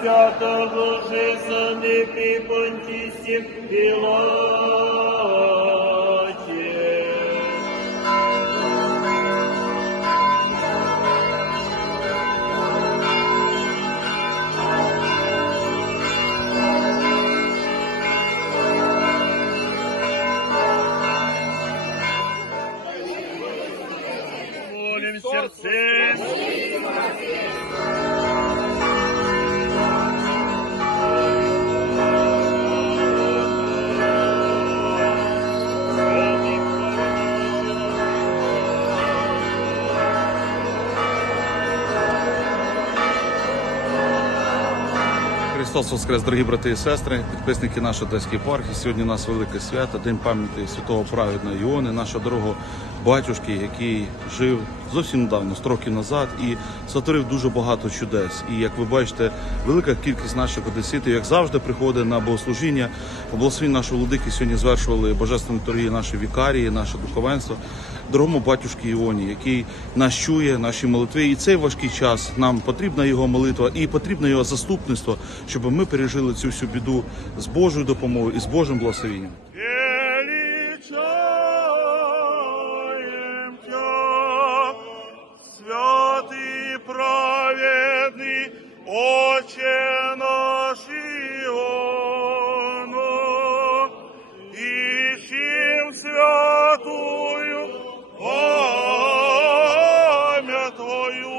святого Жесани при Понтісі Пілаті. Молимся всем. Христос Воскрес, дорогі брати і сестри, підписники нашої Одеської епархії. Сьогодні у нас велике свято, День пам'яті святого праведного Іони, нашого дорогого батюшки, який жив зовсім недавно, 100 років назад, і сотворив дуже багато чудес. І як ви бачите, велика кількість наших одеситів, як завжди, приходить на богослужіння. По благословенню нашого владики сьогодні звершували божественну торгію наші вікарії, наше духовенство. Дорогому батюшки Іоні, який нас чує, наші молитви. І цей важкий час нам потрібна його молитва і потрібне його заступництво, щоб ми пережили цю всю біду з Божою допомогою і з Божим благословенням. Holy